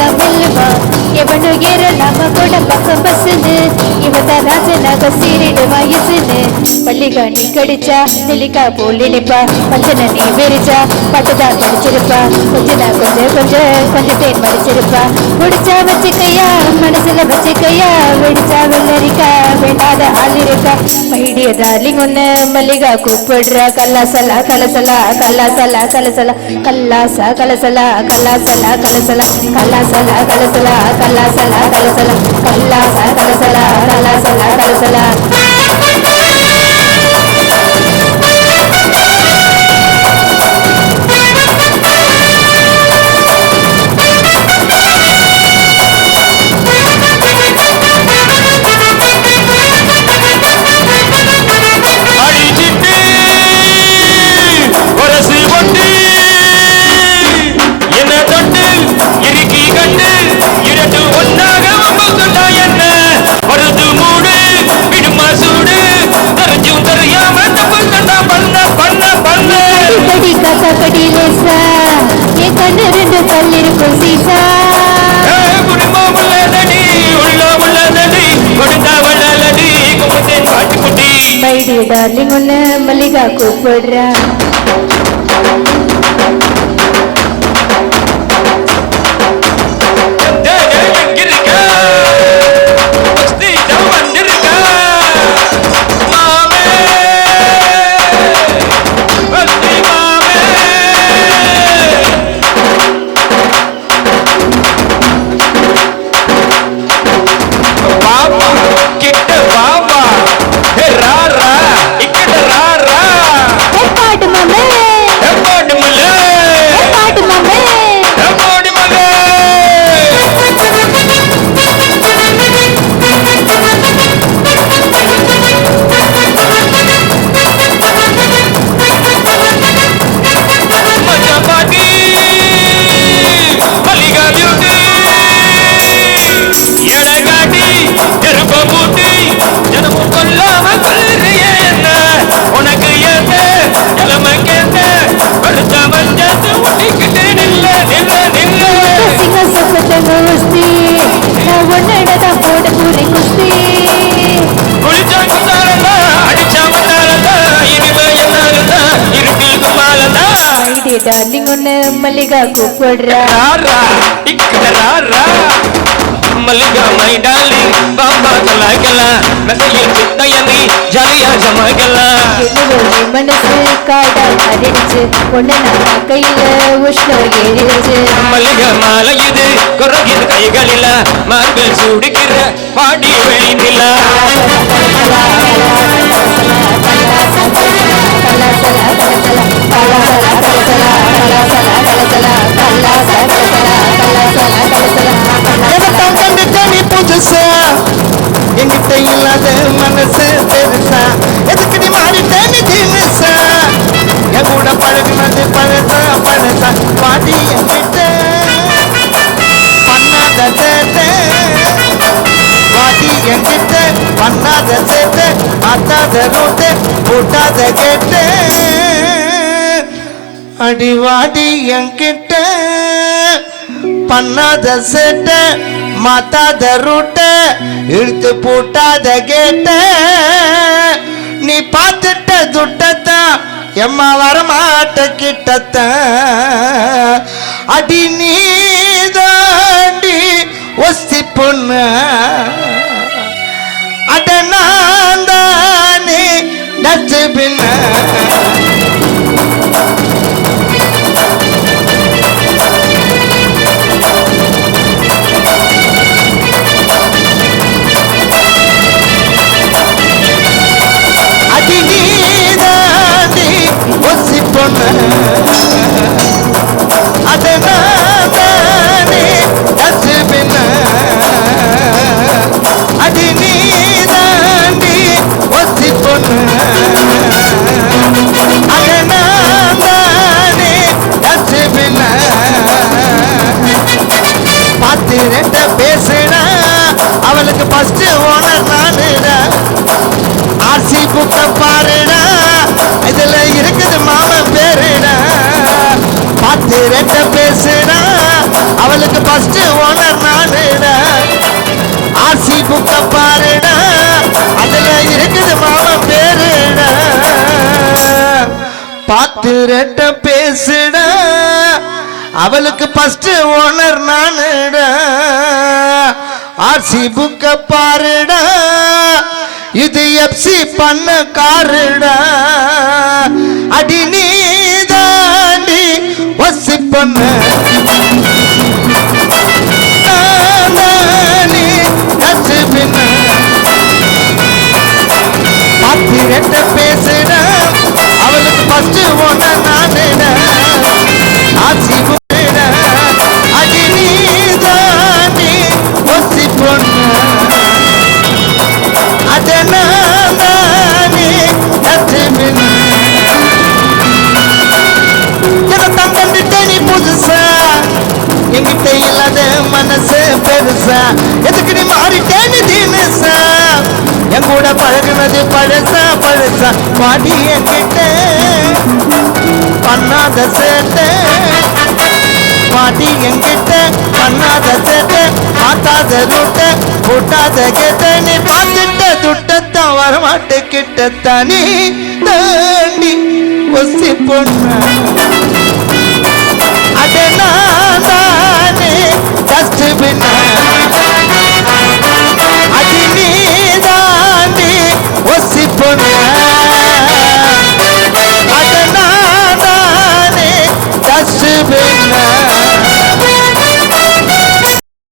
தான் மெல்லுவா எவனு ஏறலாம? கூட பக்கம் பஸ்ஸுன்னு இவதான் ராஜனாக சீரிடு வயசுன்னு பள்ளிகா நீ கடிச்சா நெல்லிக்கா போல் நினைப்பா பஞ்சனை நீ வெறிச்சா பட்டுதான் படிச்சிருப்பா கொஞ்சனா கொஞ்சம் கொஞ்சம் கொஞ்சம் தேன் மடிச்சிருப்பா. முடிச்சா வச்சுக்கையா மனசுல வச்சுக்கையா. வெடிச்சா வெள்ளரிக்கா வேண்டாத ஆள் இருக்கா. மைடிய டார்லிங் ஒண்ணு மல்லிகா கூப்பிடுறா. கல்லாசலா கலசலா கல்லாசலா கலசலா. கல்லாசா கலசலா கல்லாசலா கலசலா. கல்லாசலா கலசலா கல கலசலா கல்லாசா கலசலா கல்லாசலா கலசலா அடிச்சிட்டு கண்ணு ரெண்டு கல் இருக்கும் சீசா ஏ, குடும்பம் உள்ளதடி உள்ள உள்ளதடி கொடுத்தா வள்ளலடி குமுத்தேன் பாட்டுக்குட்டி மைடி டார்லிங் ஒண்ணு மல்லிகா கூப்பிடுறா இக்கட ராரா. மல்லிகா மை டார்லிங் பாப்பா கலாய்க்கலாம் மெத்தையில் சித்தையனி ஜாலியா என் மனசு காடா அடிச்சு ஒண்ணு நான் கையில உஷ்ணம் ஏறிடுச்சு மல்லிகை மாலை இது குறகின் கைகளில மார்பில் சூடுகிற பாடி வெளிந்தில பண்ணாத சேட்டை அத்தாத ரூட்டு போட்டாத கேட்டு. அடிவாடி என்கிட்ட பண்ணாத சேட்ட மாத்தாத ரூட்ட இழுத்து பூட்டாத கேட்ட. நீ பார்த்துட்ட துட்டத்தான் எம்மா வரமாட்ட கிட்டத்தான் அடி நீதான் ஆர்சி பாருடா. இதுல இருக்குது மாமன் பேருடா. பார்த்து ரெட்ட பேசுடா. அவளுக்கு ஃபர்ஸ்ட் ஓனர் நானுடா. ஆர்சி புக்க பாருடா. அதுல இருக்குது மாமன் பேருடா. பார்த்து ரெட்ட பேசுடா. அவளுக்கு ஃபர்ஸ்ட் ஓனர் நானுடா. ஆர்சி புக்க பாருடா. இது எப்சி பண்ண காரண அடி நீ தாண்டி வசி பண்ண என்கிட்ட இல்லாத மனசு பெருசா? எதுக்கு நீ மாறிட்டேன்னு நீ தினசா? என் கூட பழகுனது பழசா பழசா? பாடி என்கிட்ட பண்ணாத சேட்டை. பாட்டி என்கிட்ட பண்ணாத சேட்டை. பார்த்தாத ரூட்ட கூட்டாத கேட்ட. நீ பார்த்துட்ட துட்டத்தான் வரமாட்டு கிட்டத்தான் நீ தாண்டி ஒசி பொண்ணா அடனானே open